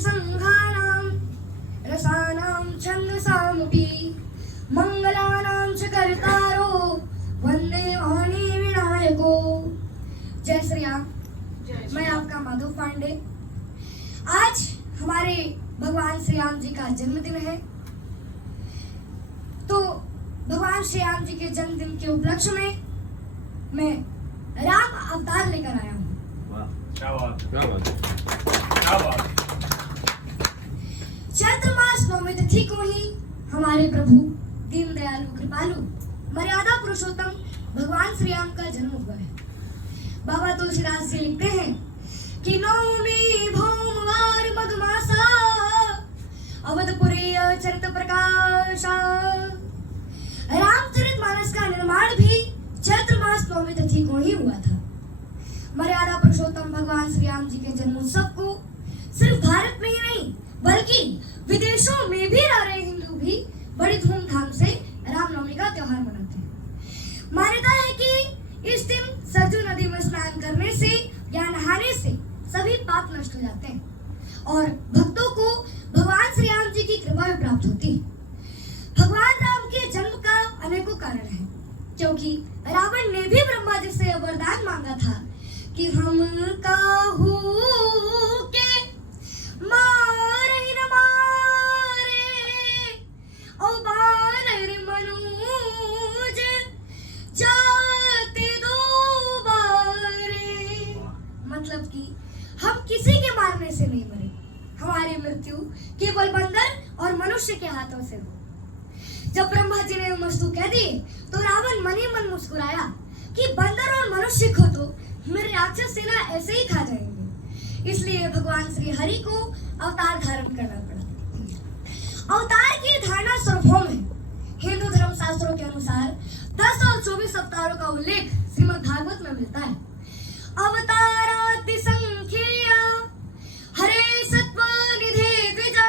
संघानां रसानां छन्दसामपि मंगलानां च कर्तारो वंदे वाणी विनायको। जय श्री राम। मैं आपका माधव पांडे। आज हमारे भगवान श्री राम जी का जन्मदिन है, तो भगवान श्री राम जी के जन्मदिन के उपलक्ष्य में मैं राम अवतार लेकर आया हूँ। क्या बात, क्या बात, क्या बात। चैत्र मास नवमी तिथि को ही हमारे प्रभु दीन दयालु कृपालु मर्यादा पुरुषोत्तम भगवान श्री राम का जन्म हुआ है। बाबा तुलसीदास जी लिखते हैं कि नवमी भौमवार मधुमासा अवधपुरी चरित प्रकाशा। रामचरितमानस का निर्माण भी चैत्र मास नवमी तिथि को ही हुआ था। मर्यादा पुरुषोत्तम भगवान श्री राम जी के जन्मोत्सव को सिर्फ भारत में ही नहीं बल्कि विदेशों में भी रह रहे हिंदू भी बड़ी धूमधाम से रामनवमी का त्योहार मनाते हैं। मान्यता है कि इस दिन सरजू नदी में स्नान करने से या नहाने से सभी पाप नष्ट हो जाते हैं और भक्तों को भगवान श्री राम जी की कृपा भी प्राप्त होती है। भगवान राम के जन्म का अनेकों कारण है, क्योंकि रावण ने भी ब्रह्मा जी से वरदान मांगा था कि हम काहू के मारे न मारे ओ बानर मनुज जाते दो बारे। मतलब कि हम किसी के मारने से नहीं मरे, हमारी मृत्यु केवल बंदर और मनुष्य के हाथों से हो। जब ब्रह्मा जी ने मस्तू कह दिए तो रावण मन ही मन मुस्कुराया कि बंदर और मनुष्य को तो मेरे राक्षस सेना ऐसे ही खा जाएंगे। इसलिए भगवान श्री हरि को अवतार धारण करना पड़ा। अवतार की धारणा सार्वभौम है। हिंदू धर्म शास्त्रों के अनुसार 10 और 24 अवतारों का उल्लेख श्रीमद् भागवत में मिलता है। अवतारादि संख्या हरे सत्व निधे द्विजा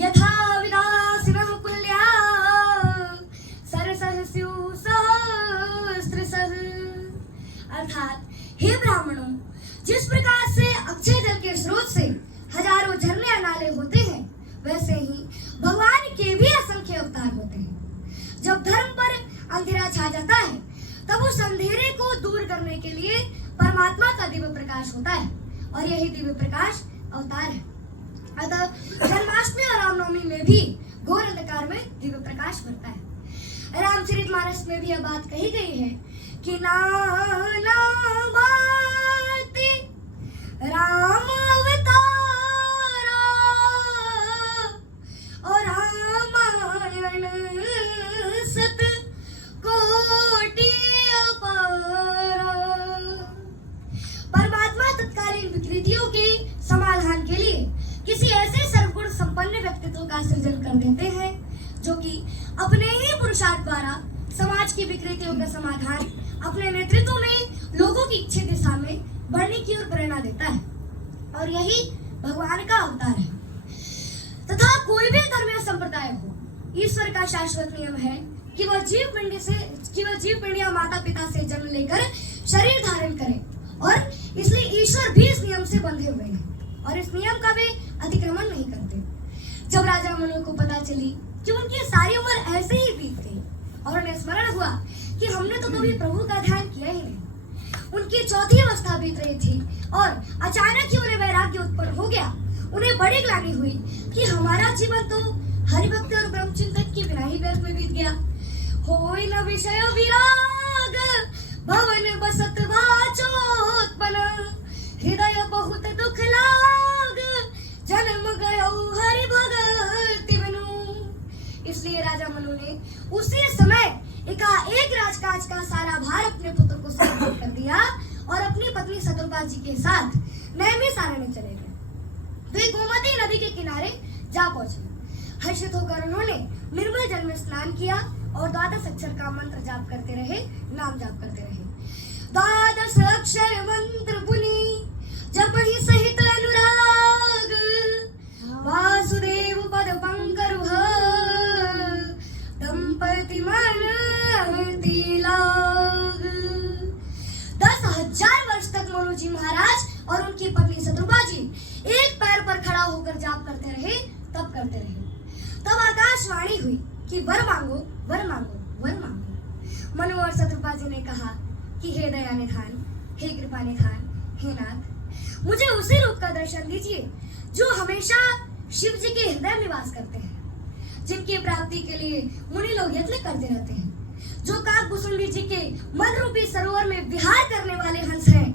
यथा विदासिनः कुल्या सरसः स्युः सहस्रशः। अर्थात हे ब्राह्मणों, जिस प्रकार से अक्षय जल के स्रोत से हजारों झरने या नाले होते हैं, वैसे ही भगवान के भी असंख्य अवतार होते हैं। जब धर्म पर अंधेरा छा जाता है तब उस अंधेरे को दूर करने के लिए परमात्मा का दिव्य प्रकाश होता है और यही दिव्य प्रकाश अवतार है। अतः जन्माष्टमी और रामनवमी में भी घोर अंधकार में दिव्य प्रकाश बढ़ता है। रामचरितमानस में भी यह बात कही गई है कि नाना बाती राम अवतारा और रामायण सत कोटि अपारा। परमात्मा तत्कालीन विकृतियों के समाधान के लिए किसी ऐसे सर्वगुण संपन्न व्यक्तित्व का सृजन कर देते हैं जो कि अपने ही पुरुषार्थ द्वारा समाज की विकृतियों का समाधान अपने नेतृत्व में लोगों की इच्छा दिशा में बढ़ने की ओर प्रेरणा देता है और यही भगवान का अवतार है। तथा कोई भी धर्म या संप्रदाय हो, ईश्वर का शाश्वत नियम है कि वह जीव पिंड या माता पिता से जन्म लेकर शरीर धारण करे और इसलिए ईश्वर भी इस नियम से बंधे हुए हैं और इस नियम का वे अतिक्रमण नहीं करते। जब राजा मनु को पता चली कि उनकी सारी उम्र ऐसे ही बीत गई और उन्हें स्मरण हुआ कि हमने तो कभी प्रभु का ध्यान किया ही नहीं, उनकी चौथी अवस्था बीत रही थी और अचानक ही उन्हें वैराग्य उत्पन्न हो गया। उन्हें बड़ी ग्लानि हुई कि हमारा जीवन तो हरिभक्ति और ब्रह्मचिंतन के बिना ही व्यर्थ में बीत गया। होय न विषय विराग भवन बसत वाचोत्पन्न हृदय बहुत दुख लाग जन्म गयो हरि भगति बिनु। इसलिए राजा मनु ने उसी समय एकाएक राजकाज का सारा भार अपने पुत्र को समर्पित कर दिया और अपनी पत्नी शत्रुपा जी के साथ नैमिषारण्य चले गए। वे गोमती नदी के किनारे जा पहुंचे। हर्षित होकर उन्होंने निर्मल जल में स्नान किया और 12 अक्षर का मंत्र जाप करते रहे, नाम जाप करते रहे। 12 अक्षर मंत्र पुनि जपहि सहित अनुराग वासुदेव पद पंकरुह दंपति मन तिलाग। 10,000 वर्ष तक मनु जी महाराज और उनकी पत्नी शत्रुपा जी एक पैर पर खड़ा होकर करते रहे। तब आकाशवाणी हुई कि वर मांगो, वर मांगो, वर मांगो। मनु और शत्रुपा जी ने कहा कि हे दया निधान, हे कृपा निधान, हे नाथ, मुझे उसी रूप का दर्शन दीजिए जो हमेशा शिव जी के हृदय में वास करते हैं, जिनकी प्राप्ति के लिए मुनि लोग यत्न करते रहते हैं, जो काकभूषुंडी जी के मन रूपी सरोवर में विहार करने वाले हंस हैं,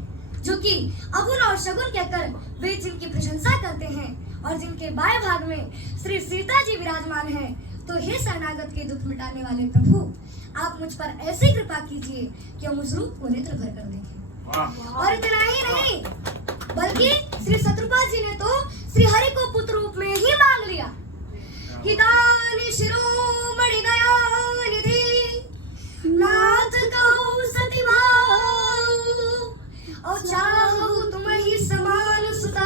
जो कि अगुण और शगुन कहकर वे जिनकी प्रशंसा करते हैं और जिनके बाएं भाग में श्री सीता जी विराजमान हैं। तो हे शरणागत के दुख मिटाने वाले प्रभु, आप मुझ पर ऐसी कृपा कीजिए कि हम उस रूप को नेत्र भर कर देखें। और इतना ही नहीं, बल्कि श्री शत्रुपा जी ने तो श्री हरि को पुत्र रूप में ही मांग लिया कि दानी शिरोमणि दयानिधि नाथ कहूँ सती भाऊ और चाहू तुम ही समान सुत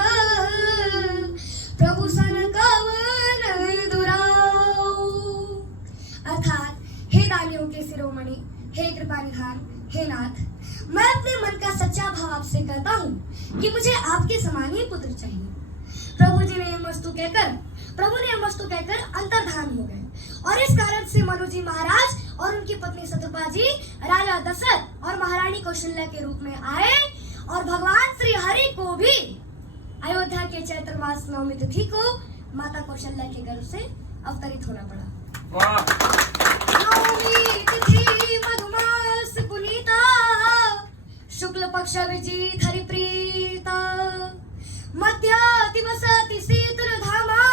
प्रभु सन कवन दुराऊ। अर्थात हे दानियों के शिरोमणि, हे कृपा निधान, हे नाथ, मैं अपने मन का सच्चा भाव आपसे करता हूँ कि मुझे आपके समान ही पुत्र चाहिए। प्रभु ने यह वस्तु कहकर अंतर्धान हो गए और इस कारण से मनु जी महाराज और उनकी पत्नी शत्रुपा जी राजा दशरथ और महारानी कौशल्या के रूप में आए और भगवान श्री हरि को भी अयोध्या के चैत्र मास नवमी तिथि को माता कौशल्या के गर्भ से अवतरित होना पड़ा। नवमी तिथि मधुमास पुनीता शुक्ल पक्ष अभिजीत हरिप्रीता मध्या दिवसति शीतल धामा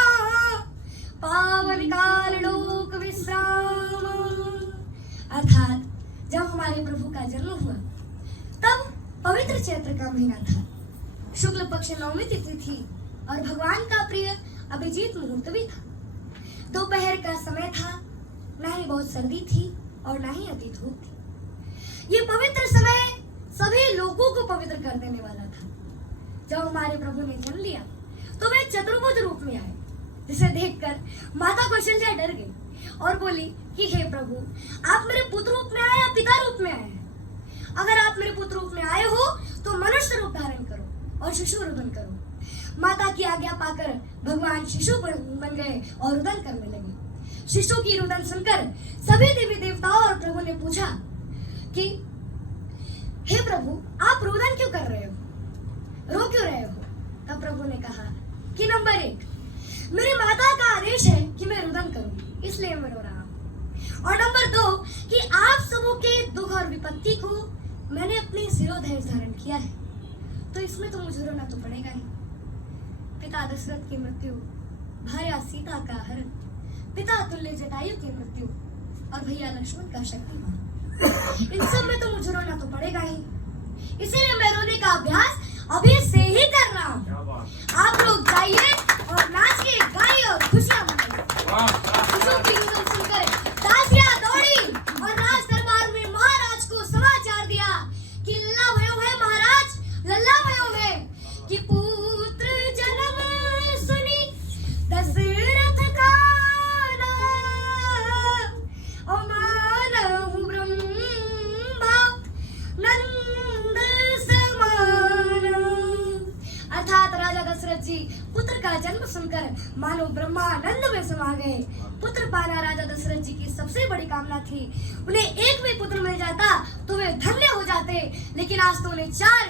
पावन काल लोक विश्राम। अर्थात जब हमारे प्रभु का जन्म हुआ तब पवित्र चैत्र का महीना था, शुक्ल पक्ष नवमी तिथि थी और भगवान का प्रिय अभिजीत मुहूर्त भी था। दोपहर का समय था, ना ही बहुत सर्दी थी और ना ही अति धूप थी। ये पवित्र समय सभी लोगों को पवित्र कर देने वाला था। जब हमारे प्रभु ने जन्म लिया तो वे चतुर्भुज रूप में आए, जिसे देखकर माता कौशल्या डर गई और बोली कि हे प्रभु, आप मेरे पुत्र रूप में आए या पिता रूप में आए हैं? अगर आप मेरे पुत्र रूप में आए हो तो मनुष्य रूप धारण करो और शिशु रुदन करो। माता की आज्ञा पाकर भगवान शिशु बन गए और रुदन करने लगे। शिशु की रुदन सुनकर सभी देवी देवताओं और प्रभु ने पूछा कि हे प्रभु, आप रुदन क्यों कर रहे हो, रो क्यों रहे हो? तब प्रभु ने कहा कि नंबर 1, मेरी माता का आदेश है कि मैं रुदन करूं, इसलिए मैं रो रहा हूं। और नंबर 2 कि आप सबों के दुख और विपत्ति को मैंने अपने सिरोधैर्य धारण किया है, तो इसमें तो मुझे रोना तो पड़ेगा ही। पिता दशरथ की मृत्यु, भार्या सीता का हरण, पिता तुल्य जटायु की मृत्यु और भैया लक्ष्मण का शक्तिमान, इन सब में तो मुझे रोना तो पड़ेगा ही। इसीलिए मैं रोने का अभ्यास अभी से ही कर रहा हूँ। आप लोग जाइए और नाचिए, गाइए और खुशियां मनाइए। शिशु की रुदन सुनकर दासियां दौड़ी और राज दरबार में महाराज को समाचार दिया कि लल्ला भयो है महाराज, लल्ला भयो है कि पुत्र जन्म सुनी दशरथ का नाम और मानहु ब्रह्मा नंद समान। अर्थात राजा दशरथ जी पुत्र का जन्म सुनकर मानो ब्रह्मानंद में समा गए। पुत्र पाना राजा दशरथ जी की सबसे बड़ी कामना थी। उन्हें एक भी पुत्र मिल जाता तो वे धन्य हो जाते, लेकिन आज तो उन्हें चार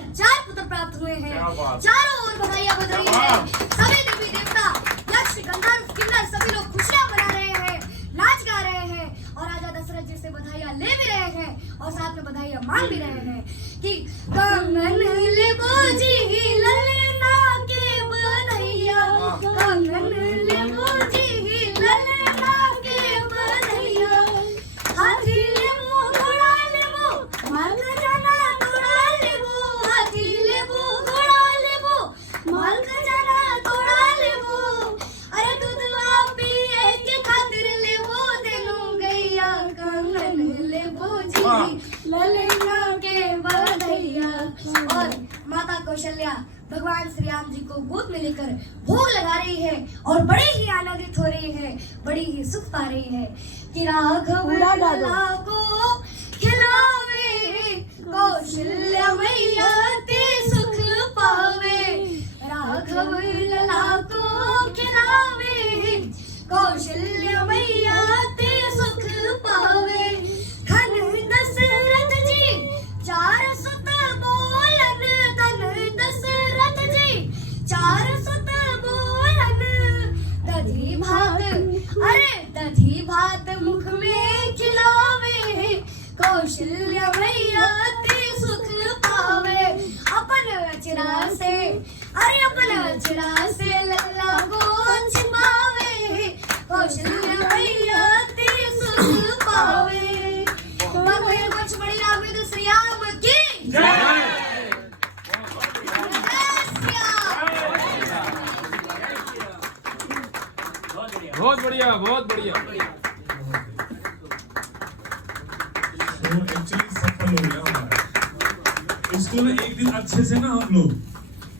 पुत्र प्राप्त हुए हैं। चारों ओर बधाइयां बज रही है। सभी देवी देवता, यक्ष, गंधर्व, किन्नर सभी लोग खुशियां मना रहे हैं, नाच गा रहे हैं और राजा दशरथ जी से बधाइयां ले भी रहे हैं और साथ में बधाइयां मांग भी रहे हैं कि कंगन ले बोजी ललना के बधाइयां, कंगन ले बोजी ललना के बधाइयां, हाथी ले वो घोड़ा ले वो माल खजाना तोड़ा ले वो, हाथी ले वो घोड़ा ले वो माल खजाना तोड़ा ले वो, अरे दूधवा पिए के खातिर ले वो देनु गैया, कंगन ले बोजी ललना के बधाइयां। और माता कौशल्या भगवान श्री राम जी को गोद में लेकर भोग लगा रही है और बड़ी ही आनंदित हो रही है, बड़ी ही सुख पा रही है कि राघव लला को खिलावे कौशल्या मैया ते सुख पावे, राघव लला को खिलावे दधी भात मुख में खिलावे, कौशल्य भैया ते सुख पावे। अपन अचरा से, अरे अपन अचरा से लल्ला को छिपावे, कौशल्य भैया ते सुख पावे। भगवान कुछ बड़ी राघवेंद्र श्री राम की बहुत बढ़िया, बहुत बढ़िया। तो एक्चुअली सफल हो गया हमारा। इसको ना एक दिन अच्छे से ना हम लोग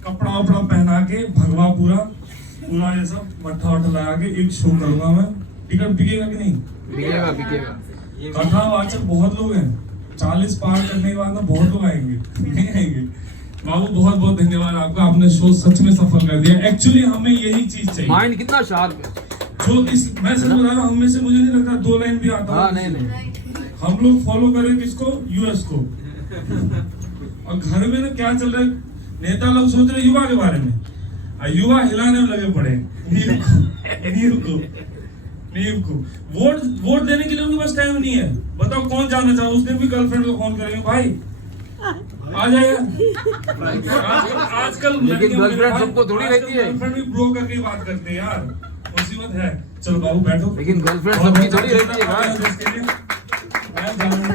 कपड़ा वपड़ा पहना के भगवा पूरा ये सब मट्ठा वट्ठा लगा के एक शो करूंगा मैं। टिकट बिकेगा कि नहीं? बिकेगा, बिकेगा। कथावाचक बहुत लोग हैं, 40 पार करने के बाद ना बहुत लोग आएंगे, नहीं आएंगे। बाबू बहुत बहुत धन्यवाद आपका, आपने शो सच में सफल कर दिया। एक्चुअली हमें यही चीज चाहिए। माइंड कितना शार्प है। जो इस मैं सच बता रहा हूँ, हम में से मुझे नहीं लगता 2 लाइन भी आता हाँ, होगा। नहीं। हम लोग फॉलो करें किसको? यूएस को। और घर में ना क्या चल रहा है, नेता लोग सोच रहे युवा के बारे में, और युवा हिलाने में लगे पड़े नींव को। वोट देने के लिए उनके पास टाइम नहीं है। बताओ कौन जाना चाहो, उसने भी गर्लफ्रेंड को फोन करेंगे, भाई आ जाएगा। आजकल लेकिन गर्लफ्रेंड सबको थोड़ी रहती है। गर्लफ्रेंड भी ब्रो करके बात करते हैं यार, मुसीबत है। चलो बाबू बैठो। लेकिन गर्लफ्रेंड सबकी थोड़ी रहती है। मैं जाऊँ।